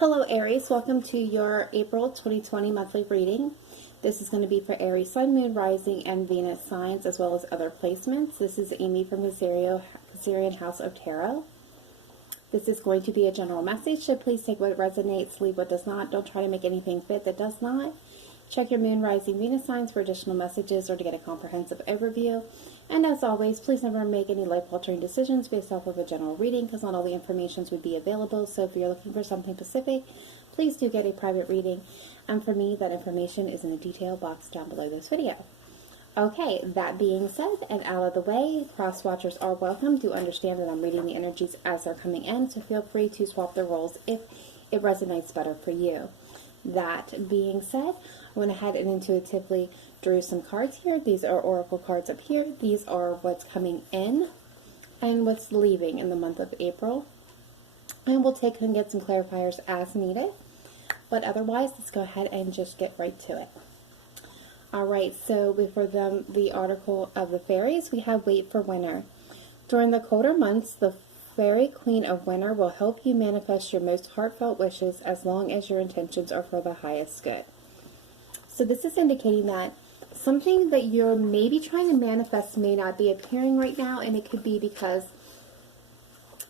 Hello Aries, welcome to your April 2020 monthly reading. This is going to be for Aries, Sun, Moon, Rising, and Venus signs, as well as other placements. This is Amy from Kazarian House of Tarot. This is going to be a general message, so please take what resonates, leave what does not. Don't try to make anything fit that does not. Check your Moon, Rising, Venus signs for additional messages or to get a comprehensive overview. And as always, please never make any life-altering decisions based off of a general reading, because not all the information would be available. So if you're looking for something specific, please do get a private reading. And for me, that information is in the detail box down below this video. Okay, that being said and out of the way, cross watchers are welcome. Do understand that I'm reading the energies as they're coming in, so feel free to swap the roles if it resonates better for you. That being said, I went ahead and intuitively drew some cards here. These are oracle cards up here. These are what's coming in and what's leaving in the month of April. And we'll take and get some clarifiers as needed. But otherwise, let's go ahead and just get right to it. Alright, so for the article of the fairies, we have Wait for Winter. During the colder months, the Fairy Queen of Winter will help you manifest your most heartfelt wishes as long as your intentions are for the highest good. So this is indicating that something that you're maybe trying to manifest may not be appearing right now, and it could be because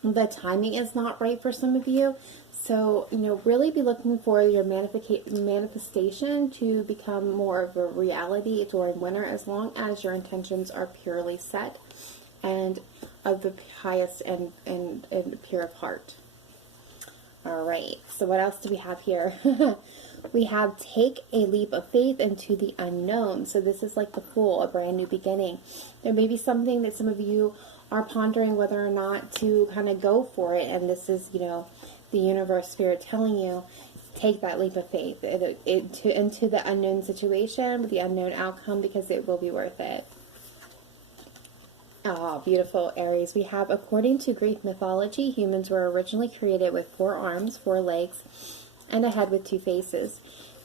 the timing is not right for some of you. So, really be looking for your manifestation to become more of a reality during winter, as long as your intentions are purely set and of the highest and pure of heart. Alright, so what else do we have here? We have take a leap of faith into the unknown. So this is like the Fool, a brand new beginning. There may be something that some of you are pondering whether or not to kind of go for it. And this is, the universe, spirit telling you, take that leap of faith into the unknown situation with the unknown outcome, because it will be worth it. Oh, beautiful, Aries. We have, according to Greek mythology, humans were originally created with 4 arms, 4 legs, and a head with 2 faces.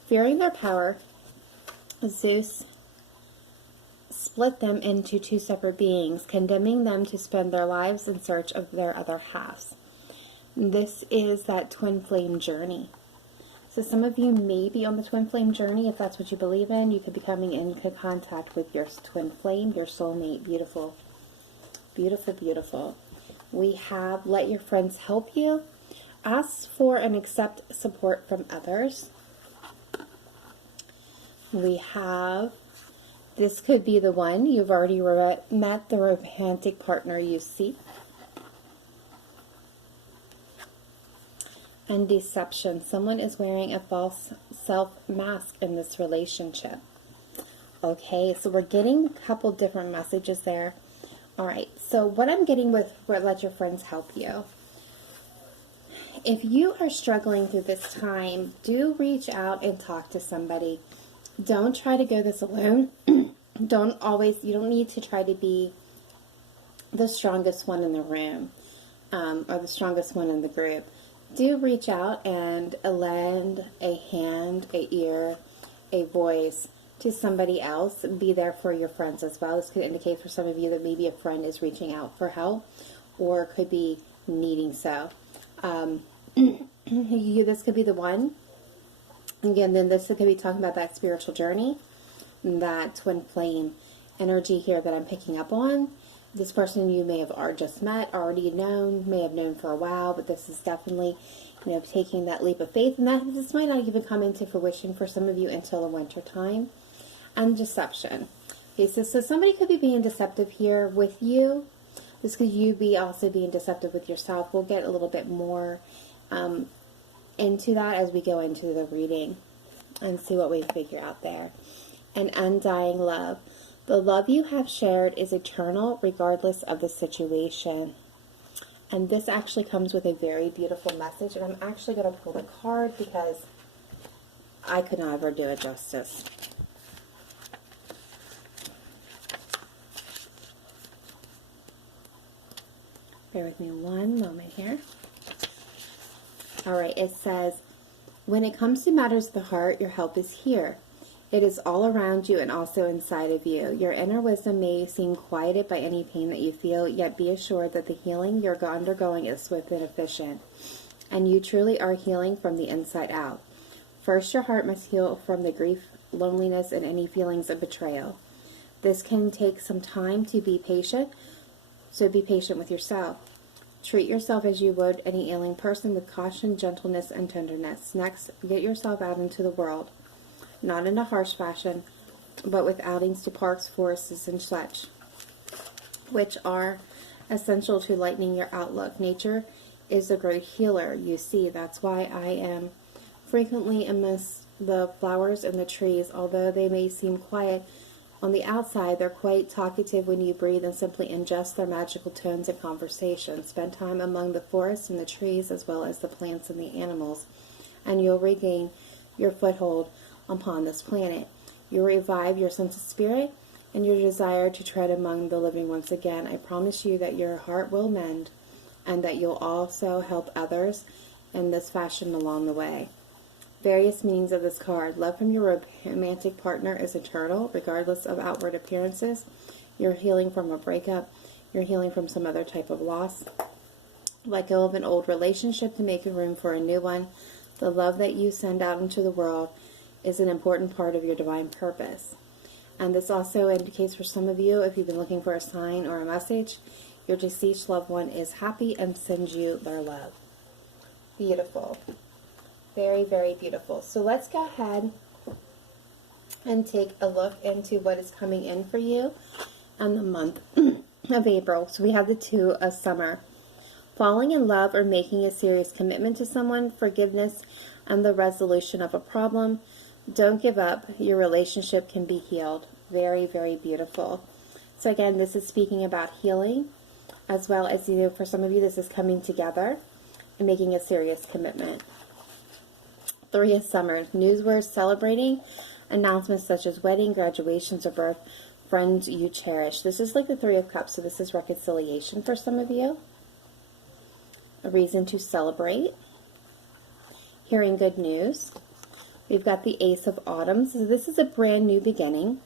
Fearing their power, Zeus split them into 2 separate beings, condemning them to spend their lives in search of their other halves. This is that twin flame journey. So some of you may be on the twin flame journey. If that's what you believe in, you could be coming into contact with your twin flame, your soulmate. Beautiful. Beautiful, beautiful. We have let your friends help you. Ask for and accept support from others. We have, this could be the one. You've already met the romantic partner you seek. And deception. Someone is wearing a false self mask in this relationship. Okay, so we're getting a couple different messages there. Alright, so what I'm getting with let your friends help you. If you are struggling through this time, do reach out and talk to somebody. Don't try to go this alone. You don't need to try to be the strongest one in the room, or the strongest one in the group. Do reach out and lend a hand, a ear, a voice to somebody else. Be there for your friends as well. This could indicate for some of you that maybe a friend is reaching out for help, or could be needing so. This could be the one. Again, then this could be talking about that spiritual journey, that twin flame energy here that I'm picking up on. This person you may have just met, already known, may have known for a while, but this is definitely, taking that leap of faith. And this might not even come into fruition for some of you until the winter time. And deception. Okay, so somebody could be being deceptive here with you. This could you be also being deceptive with yourself. We'll get a little bit more into that as we go into the reading and see what we figure out there. An undying love. The love you have shared is eternal regardless of the situation. And this actually comes with a very beautiful message. And I'm actually going to pull the card because I could not ever do it justice. Bear with me one moment here. Alright, it says, when it comes to matters of the heart, your help is here. It is all around you and also inside of you. Your inner wisdom may seem quieted by any pain that you feel, yet be assured that the healing you're undergoing is swift and efficient. and you truly are healing from the inside out. First, your heart must heal from the grief, loneliness, and any feelings of betrayal. This can take some time to be patient, so be patient with yourself. Treat yourself as you would any ailing person with caution, gentleness, and tenderness. Next, get yourself out into the world, not in a harsh fashion, but with outings to parks, forests, and such, which are essential to lightening your outlook. Nature is a great healer, you see. That's why I am frequently amidst the flowers and the trees. Although they may seem quiet on the outside, they're quite talkative when you breathe and simply ingest their magical tones and conversation. Spend time among the forests and the trees, as well as the plants and the animals, and you'll regain your foothold upon this planet. You'll revive your sense of spirit and your desire to tread among the living once again. I promise you that your heart will mend, and that you'll also help others in this fashion along the way. Various meanings of this card. Love from your romantic partner is eternal, regardless of outward appearances. You're healing from a breakup. You're healing from some other type of loss. Let go of an old relationship to make room for a new one. The love that you send out into the world is an important part of your divine purpose. And this also indicates for some of you, if you've been looking for a sign or a message, your deceased loved one is happy and sends you their love. Beautiful. Very, very beautiful. So let's go ahead and take a look into what is coming in for you in the month of April. So we have the Two of Summer. Falling in love or making a serious commitment to someone, forgiveness, and the resolution of a problem. Don't give up. Your relationship can be healed. Very, very beautiful. So again, this is speaking about healing, as well as, you know, for some of you, this is coming together and making a serious commitment. Three of Summer. Newswords celebrating announcements such as wedding, graduations, or birth, friends you cherish. This is like the Three of Cups, so this is reconciliation for some of you. A reason to celebrate. Hearing good news. We've got the Ace of Autumn. So this is a brand new beginning.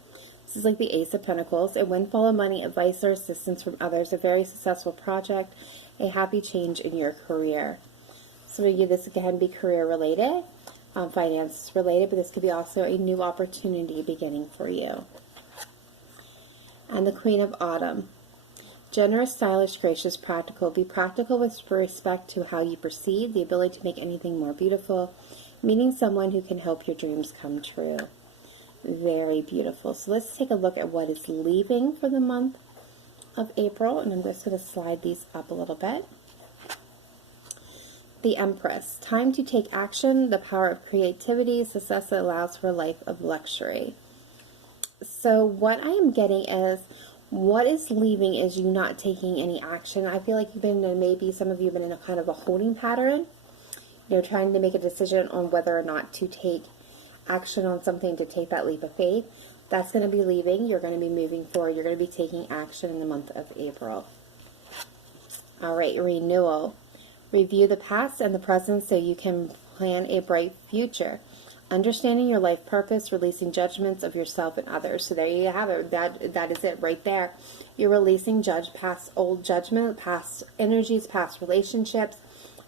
This is like the Ace of Pentacles. A windfall of money, advice, or assistance from others. A very successful project. A happy change in your career. Some of you, this can be career related, finance related, but this could be also a new opportunity beginning for you. And the Queen of Autumn. Generous, stylish, gracious, practical. Be practical with respect to how you perceive, the ability to make anything more beautiful. Meeting someone who can help your dreams come true. Very beautiful. So let's take a look at what is leaving for the month of April. And I'm just going to slide these up a little bit. The Empress. Time to take action. The power of creativity. Success that allows for a life of luxury. So what I am getting is, what is leaving is you not taking any action. I feel like you've been in, maybe some of you have been in a kind of a holding pattern. You're trying to make a decision on whether or not to take action on something, to take that leap of faith. That's going to be leaving. You're going to be moving forward. You're going to be taking action in the month of April. All right, renewal. Review the past and the present so you can plan a bright future. Understanding your life purpose, releasing judgments of yourself and others. So there you have it. That is it right there. You're releasing past old judgment, past energies, past relationships.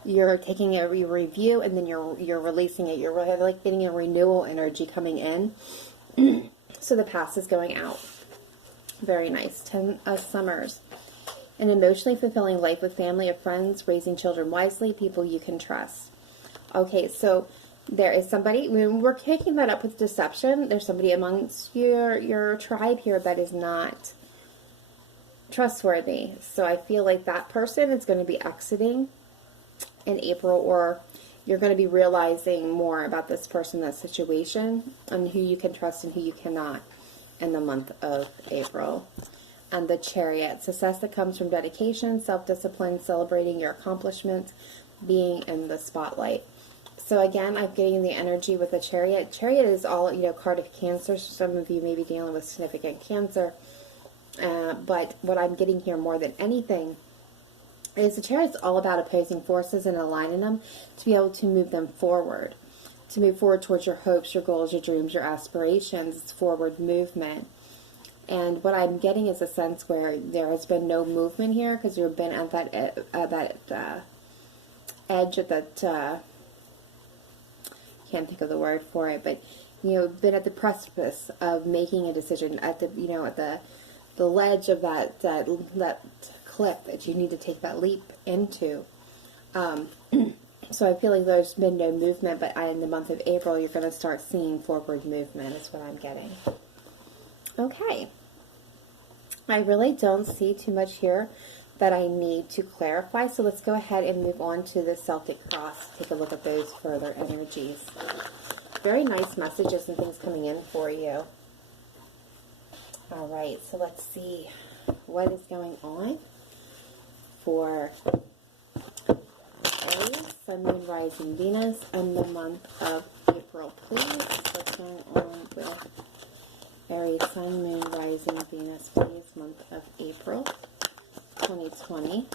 You're taking a review, and then you're releasing it. You're really like getting a renewal energy coming in. So the past is going out. Very nice. 10 of Summers. An emotionally fulfilling life with family of friends, raising children wisely, people you can trust. Okay, so there is somebody, when we're taking that up with deception, there's somebody amongst your tribe here that is not trustworthy. So I feel like that person is going to be exiting in April, or you're going to be realizing more about this person, that situation, and who you can trust and who you cannot in the month of April. And the Chariot. Success that comes from dedication, self-discipline, celebrating your accomplishments, being in the spotlight. So again, I'm getting the energy with the Chariot. Chariot is all, card of Cancer. So some of you may be dealing with significant cancer. But what I'm getting here more than anything is the Chariot's all about opposing forces and aligning them to be able to move them forward. To move forward towards your hopes, your goals, your dreams, your aspirations. It's forward movement. And what I'm getting is a sense where there has been no movement here because you've been at that edge of that, can't think of the word for it, but, you know, been at the precipice of making a decision, at the, you know, at the ledge of that cliff that you need to take that leap into. So I feel like there's been no movement, but in the month of April, you're going to start seeing forward movement is what I'm getting. Okay. I really don't see too much here that I need to clarify, so let's go ahead and move on to the Celtic cross. Take a look at those further energies. Very nice messages and things coming in for you. All right, so let's see what is going on for Aries, Sun, Moon, Rising, Venus, and the month of April, please. What's going on with Aries, Sun, Moon, Rising, Venus, please, month of April 2020.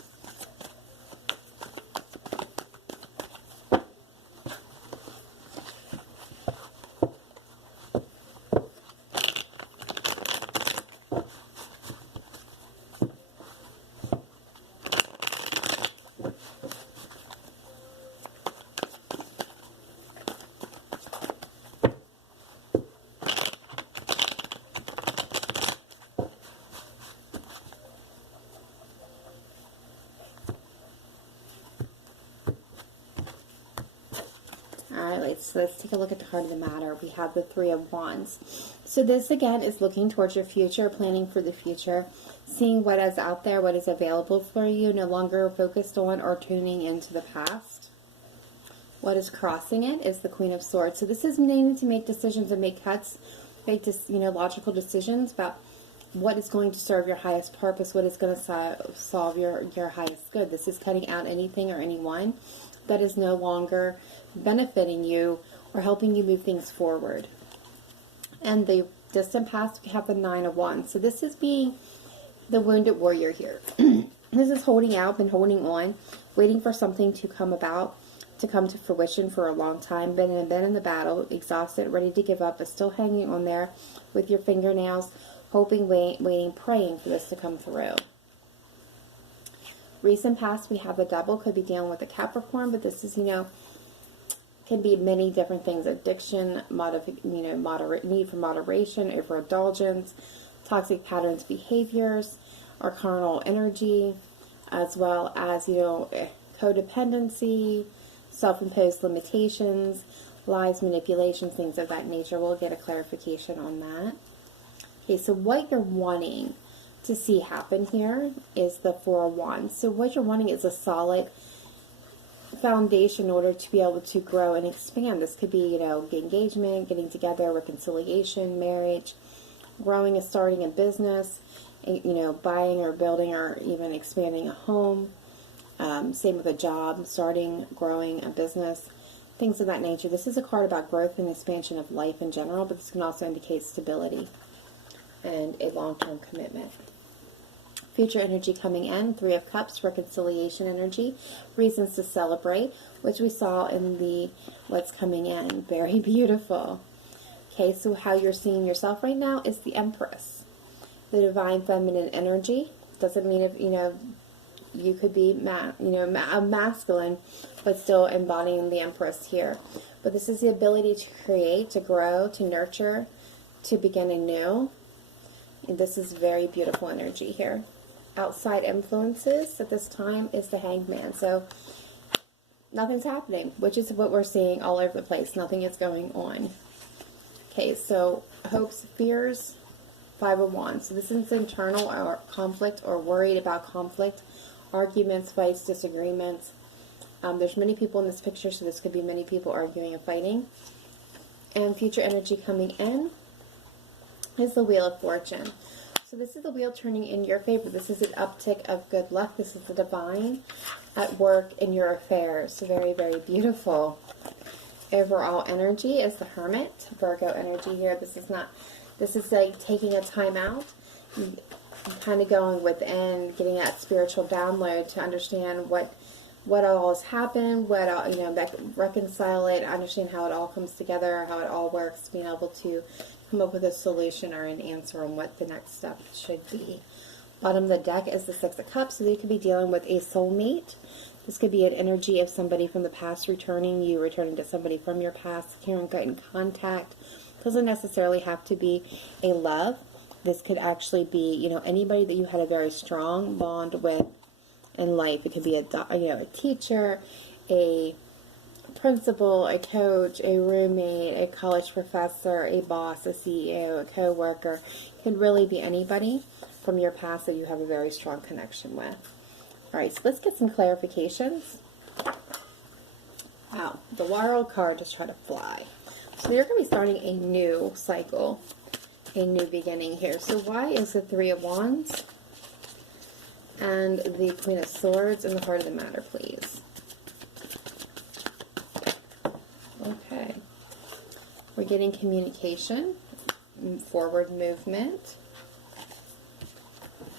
Alright, so let's take a look at the heart of the matter. We have the Three of Wands. So this again is looking towards your future, planning for the future, seeing what is out there, what is available for you, no longer focused on or tuning into the past. What is crossing it is the Queen of Swords. So this is needing to make decisions and make cuts, make logical decisions about what is going to serve your highest purpose, what is going to solve your highest good. This is cutting out anything or anyone that is no longer benefiting you or helping you move things forward. And the distant past, we have the Nine of Wands. So this is being the wounded warrior here. This is holding out, been holding on, waiting for something to come about, to come to fruition for a long time. Been in the battle, exhausted, ready to give up, but still hanging on there with your fingernails, hoping, waiting, praying for this to come through. Recent past, we have the Devil. Could be dealing with a Capricorn, but this is, can be many different things. Addiction, need for moderation, overindulgence, toxic patterns, behaviors, or carnal energy, as well as, codependency, self-imposed limitations, lies, manipulations, things of that nature. We'll get a clarification on that. Okay, so what you're wanting to see happen here is the Four of Wands. So what you're wanting is a solid foundation in order to be able to grow and expand. This could be, engagement, getting together, reconciliation, marriage, growing and starting a business, buying or building or even expanding a home. Same with a job, starting, growing a business, things of that nature. This is a card about growth and expansion of life in general, but this can also indicate stability and a long-term commitment. Future energy coming in, Three of Cups, reconciliation energy, reasons to celebrate, which we saw in the what's coming in. Very beautiful. Okay, so how you're seeing yourself right now is the Empress, the divine feminine energy. Doesn't mean if you could be masculine, but still embodying the Empress here. But this is the ability to create, to grow, to nurture, to begin anew. And this is very beautiful energy here. Outside influences at this time is the Hangman. So nothing's happening, which is what we're seeing all over the place. Nothing is going on. Okay, so hopes, fears, Five of Wands. So this is internal or conflict or worried about conflict, arguments, fights, disagreements. There's many people in this picture, so this could be many people arguing and fighting. And future energy coming in is the Wheel of Fortune. So this is the wheel turning in your favor. This is an uptick of good luck. This is the divine at work in your affairs. So very, very beautiful. Overall energy is the Hermit, Virgo energy here. This is like taking a time out, kind of going within, getting that spiritual download to understand what all has happened, reconcile it, understand how it all comes together, how it all works, being able to come up with a solution or an answer on what the next step should be. Bottom of the deck is the Six of Cups, so you could be dealing with a soulmate. This could be an energy of somebody from the past returning, you returning to somebody from your past, getting in contact. Doesn't necessarily have to be a love. This could actually be, you know, anybody that you had a very strong bond with in life. It could be a teacher, a principal, a coach, a roommate, a college professor, a boss, a CEO, a co-worker. It could really be anybody from your past that you have a very strong connection with. All right, so let's get some clarifications. Wow, the World card just tried to fly. So you're going to be starting a new cycle, a new beginning here. So why is the Three of Wands and the Queen of Swords in the heart of the matter, please? Okay. We're getting communication, forward movement.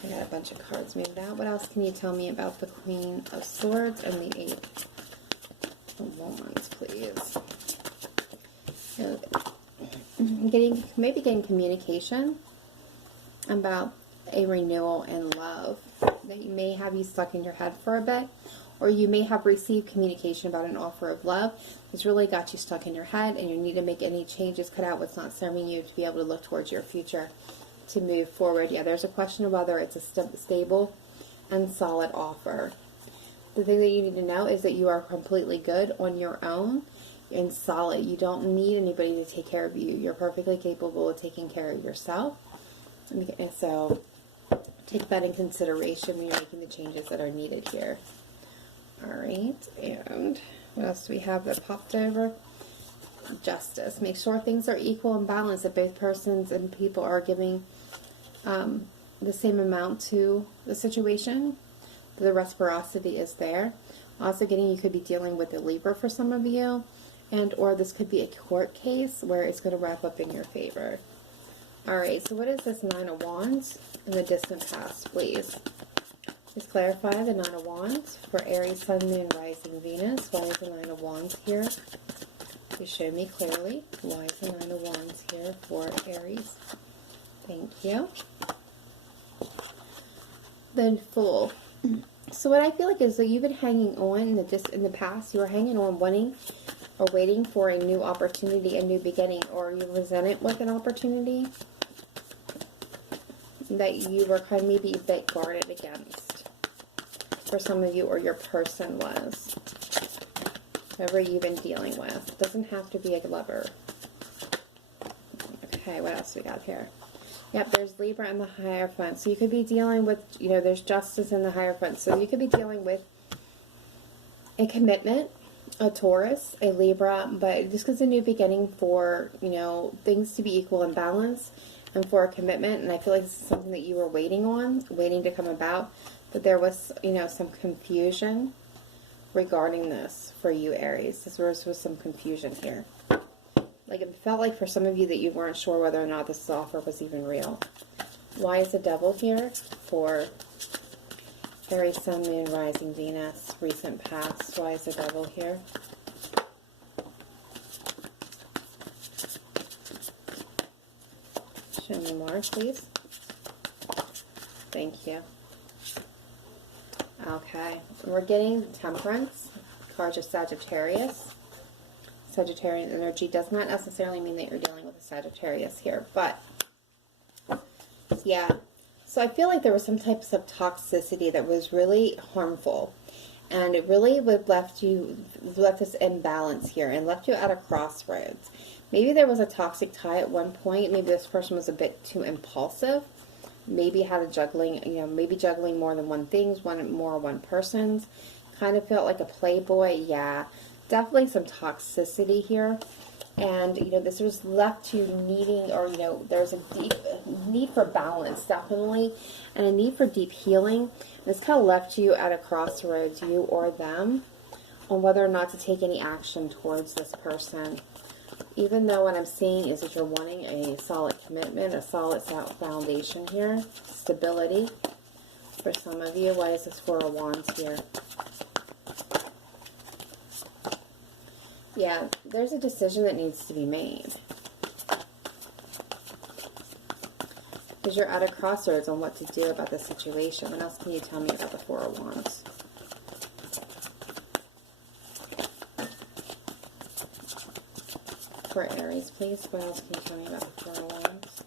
I got a bunch of cards moved out. What else can you tell me about the Queen of Swords and the Eight of Wands, please? Maybe getting communication about a renewal in love that may have you stuck in your head for a bit, or you may have received communication about an offer of love that's really got you stuck in your head, and you need to make any changes, cut out what's not serving you to be able to look towards your future, to move forward. Yeah, there's a question of whether it's a stable and solid offer. The thing that you need to know is that you are completely good on your own and solid. You don't need anybody to take care of you. You're perfectly capable of taking care of yourself. And so take that in consideration when you're making the changes that are needed here. All right, and what else do we have that popped over? Justice. Make sure things are equal and balanced, that both persons and people are giving the same amount to the situation. The reciprocity is there. Also getting, you could be dealing with a Libra for some of you, and or this could be a court case where it's going to wrap up in your favor. All right, so what is this Nine of Wands in the distant past, please? Please clarify the Nine of Wands for Aries, Sun, Moon, Rising, Venus. Why is the Nine of Wands here? Please show me clearly. Why is the Nine of Wands here for Aries? Thank you. Then Fool. So what I feel like is that you've been hanging on in the past. You were hanging on, wanting or waiting for a new opportunity, a new beginning, or you resented with an opportunity that you were kind of maybe a bit guarded against. For some of you, or your person was. Whoever you've been dealing with. It doesn't have to be a lover. Okay, what else we got here? Yep, there's Libra in the Hierophant. So you could be dealing with, you know, there's Justice in the Hierophant. So you could be dealing with a commitment, a Taurus, a Libra, but this is a new beginning for, you know, things to be equal and balanced, and for a commitment. And I feel like this is something that you were waiting on, waiting to come about. But there was, you know, some confusion regarding this for you, Aries. This was some confusion here. Like, it felt like for some of you that you weren't sure whether or not this offer was even real. Why is the Devil here for Aries, Sun, Moon, Rising, Venus, recent past? Why is the Devil here? Show me more, please. Thank you. Okay, we're getting Temperance, cards of Sagittarius. Sagittarian energy does not necessarily mean that you're dealing with a Sagittarius here, but yeah. So I feel like there was some types of toxicity that was really harmful, and it really left this imbalance here and left you at a crossroads. Maybe there was a toxic tie at one point. Maybe this person was a bit too impulsive. Maybe had a juggling, you know, maybe juggling more than one thing, one person's. Kind of felt like a playboy, yeah. Definitely some toxicity here. And, you know, this was left you needing, or, you know, there's a deep need for balance, definitely, and a need for deep healing. This kind of left you at a crossroads, you or them, on whether or not to take any action towards this person. Even though what I'm seeing is that you're wanting a solid commitment, a solid foundation here, stability for some of you. Why is this Four of Wands here? Yeah, there's a decision that needs to be made. Because you're at a crossroads on what to do about the situation. What else can you tell me about the Four of Wands? for Aries, please? What else can you tell me about the Four of Wands?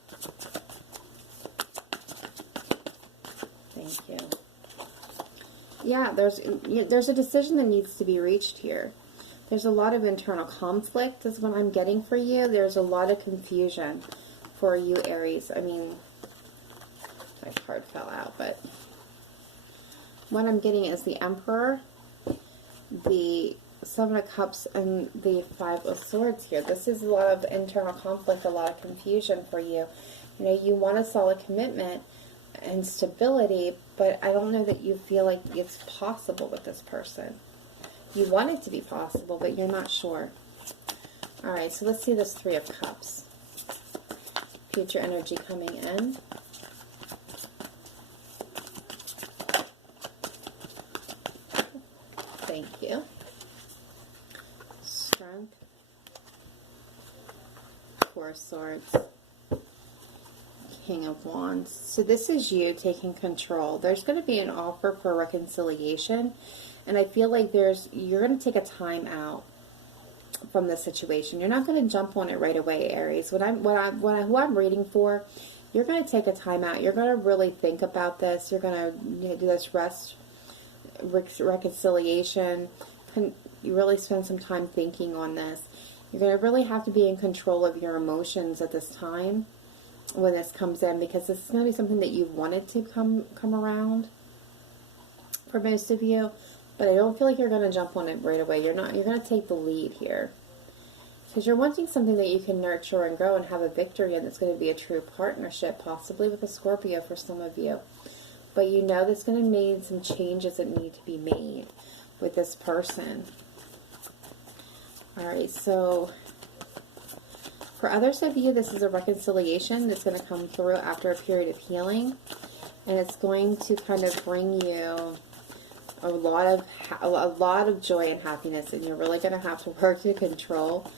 Thank you. Yeah, there's a decision that needs to be reached here. There's a lot of internal conflict is what I'm getting for you. There's a lot of confusion for you, Aries. I mean, my card fell out, but what I'm getting is the Emperor, the Seven of Cups, and the Five of Swords here. This is a lot of internal conflict, a lot of confusion for you. You know, you want a solid commitment and stability, but I don't know that you feel like it's possible with this person. You want it to be possible, but you're not sure. All right, so let's see this Three of Cups. Future energy coming in. Thank you. Strength. Four of Swords. King of Wands. So this is you taking control. There's going to be an offer for reconciliation, and I feel like you're going to take a time out from the situation. You're not going to jump on it right away, Aries. Who I'm reading for, you're going to take a time out. You're going to really think about this. You're going to do this reconciliation. You really spend some time thinking on this. You're going to really have to be in control of your emotions at this time when this comes in, because this is going to be something that you've wanted to come around for most of you, but I don't feel like you're going to jump on it right away. You're going to take the lead here, because you're wanting something that you can nurture and grow and have a victory in. That's going to be a true partnership, possibly with a Scorpio for some of you, but you know there's going to be some changes that need to be made with this person. All right, so for others of you, this is a reconciliation that's going to come through after a period of healing, and it's going to kind of bring you a lot of joy and happiness, and you're really going to have to work your control,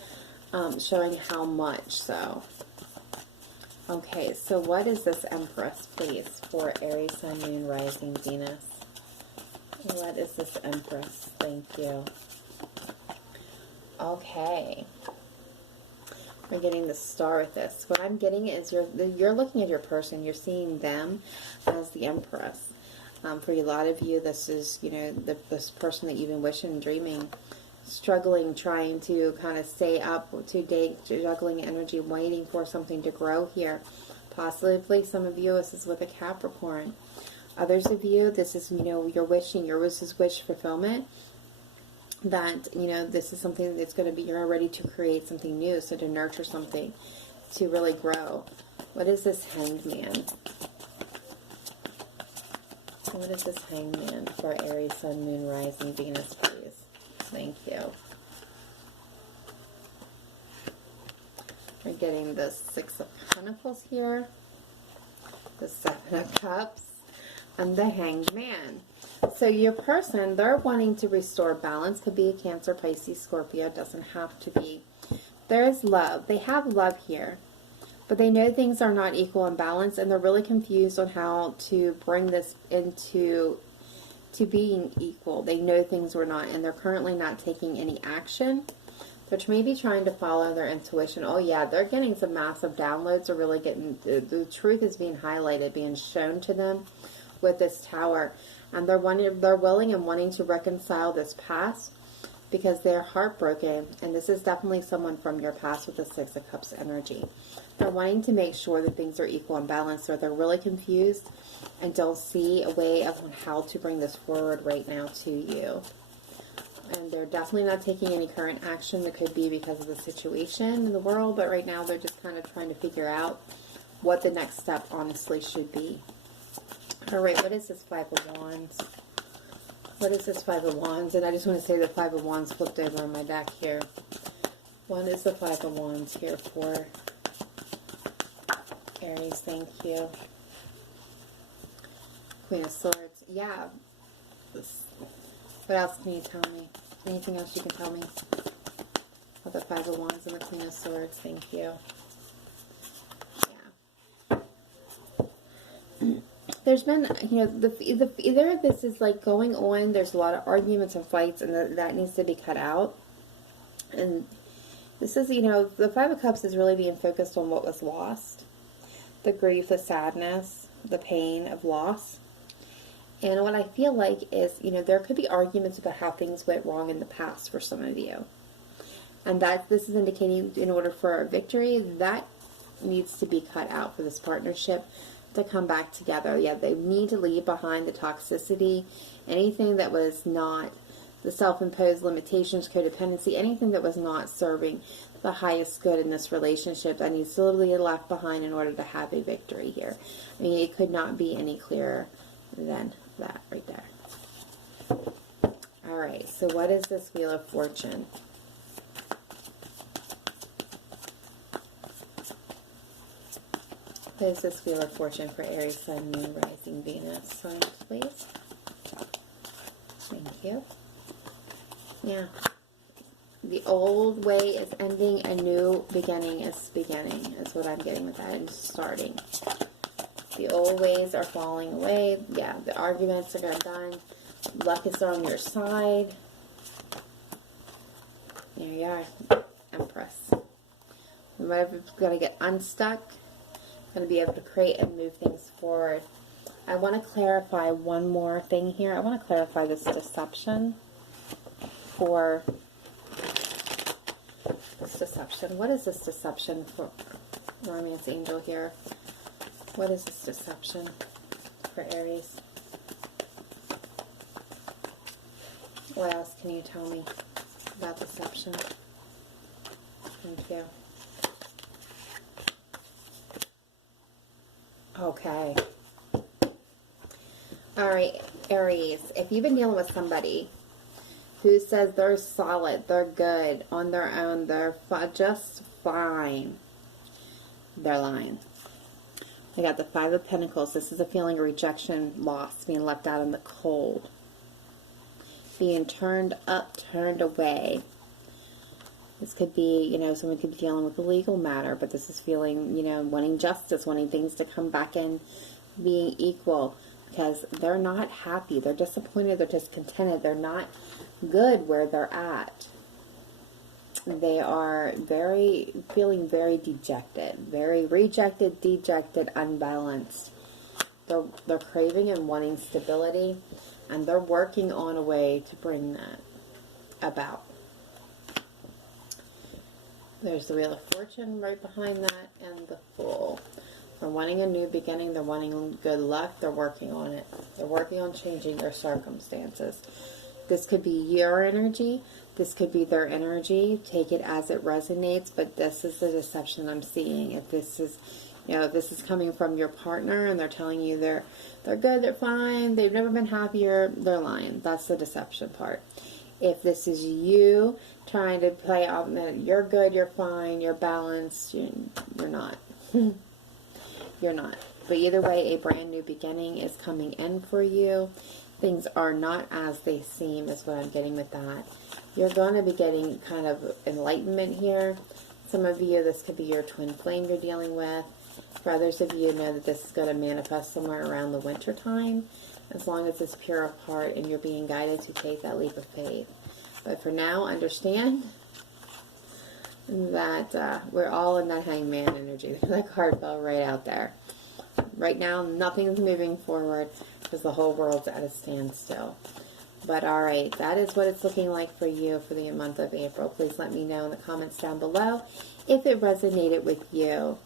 showing how much so. Okay, so what is this Empress, please, for Aries, Sun, Moon, Rising, Venus? What is this Empress? Thank you. Okay. We're getting the Star with this. What I'm getting is you're looking at your person. You're seeing them as the Empress. For a lot of you, this is, you know, this person that you've been wishing, dreaming, struggling, trying to kind of stay up to date, juggling energy, waiting for something to grow here. Possibly some of you, this is with a Capricorn. Others of you, this is, you know, you're wishing, this is wish fulfillment. That, you know, this is something that's going to be, you're ready to create something new, so to nurture something, to really grow. What is this Hanged Man? What is this Hanged Man for Aries, Sun, Moon, Rising, Venus, please? Thank you. We're getting the Six of Pentacles here, the Seven of Cups, and the Hanged Man. So your person, they're wanting to restore balance. Could be a Cancer, Pisces, Scorpio. It doesn't have to be. There is love. They have love here. But they know things are not equal and balanced, and they're really confused on how to bring this into being equal. They know things were not, and they're currently not taking any action. They're maybe trying to follow their intuition. Oh yeah, they're getting some massive downloads. They're really getting, the truth is being highlighted, being shown to them with this Tower. And they're willing and wanting to reconcile this past, because they're heartbroken. And this is definitely someone from your past with the Six of Cups energy. They're wanting to make sure that things are equal and balanced, or they're really confused and don't see a way of how to bring this forward right now to you. And they're definitely not taking any current action. That could be because of the situation in the world, but right now they're just kind of trying to figure out what the next step honestly should be. Alright, what is this Five of Wands? What is this Five of Wands? And I just want to say the Five of Wands flipped over on my deck here. What is the Five of Wands here for Aries? Thank you. Queen of Swords. Yeah. What else can you tell me? Anything else you can tell me? About the Five of Wands and the Queen of Swords. Thank you. Yeah. There's been, you know, either this is like going on, there's a lot of arguments and fights, and that needs to be cut out. And This is, you know, the Five of Cups is really being focused on what was lost. The grief, the sadness, the pain of loss. And what I feel like is, you know, there could be arguments about how things went wrong in the past for some of you. And that this is indicating in order for a victory, that needs to be cut out for this partnership to come back together. Yeah, they need to leave behind the toxicity, anything that was not the self-imposed limitations, codependency, anything that was not serving the highest good in this relationship that needs to be left behind in order to have a victory here. I mean, it could not be any clearer than that right there. All right, so what is this Wheel of Fortune? What is this Wheel of Fortune for Aries, Sun, Moon, Rising, Venus? Signs, please. Thank you. Yeah. The old way is ending, a new beginning is beginning, is what I'm getting with that, and starting. The old ways are falling away. Yeah, the arguments are done. Luck is on your side. There you are, Empress. You're going to get unstuck. Going to be able to create and move things forward. I want to clarify one more thing here. I want to clarify this deception for this deception. What is this deception for Romance Angel here? What is this deception for Aries? What else can you tell me about deception? Thank you. Okay. Alright, Aries, if you've been dealing with somebody who says they're solid, they're good, on their own, they're just fine, they're lying. I got the Five of Pentacles. This is a feeling of rejection, loss, being left out in the cold, being turned up, turned away. This could be, you know, someone could be dealing with a legal matter, but this is feeling, you know, wanting justice, wanting things to come back in, being equal, because they're not happy. They're disappointed. They're discontented. They're not good where they're at. They are feeling very dejected, very rejected, dejected, unbalanced. They're craving and wanting stability, and they're working on a way to bring that about. There's the Wheel of Fortune right behind that, and the Fool. They're wanting a new beginning. They're wanting good luck. They're working on it. They're working on changing their circumstances. This could be your energy. This could be their energy. Take it as it resonates, but this is the deception I'm seeing. If this is, you know, if this is coming from your partner and they're telling you they're good, they're fine, they've never been happier, they're lying. That's the deception part. If this is you trying to play out that you're good, you're fine, you're balanced, you're not. You're not. But either way, a brand new beginning is coming in for you. Things are not as they seem, is what I'm getting with that. You're going to be getting kind of enlightenment here. Some of you, this could be your twin flame you're dealing with. For others of you, know that this is going to manifest somewhere around the winter time, as long as it's pure of heart and you're being guided to take that leap of faith. But for now, understand that we're all in that hangman energy. That card fell right out there. Right now, nothing's moving forward because the whole world's at a standstill. But alright, that is what it's looking like for you for the month of April. Please let me know in the comments down below if it resonated with you.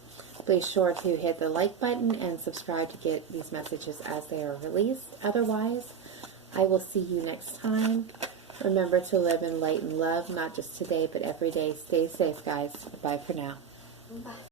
Please sure to hit the like button and subscribe to get these messages as they are released. Otherwise, I will see you next time. Remember to live in light and love, not just today, but every day. Stay safe, guys. Bye for now. Bye.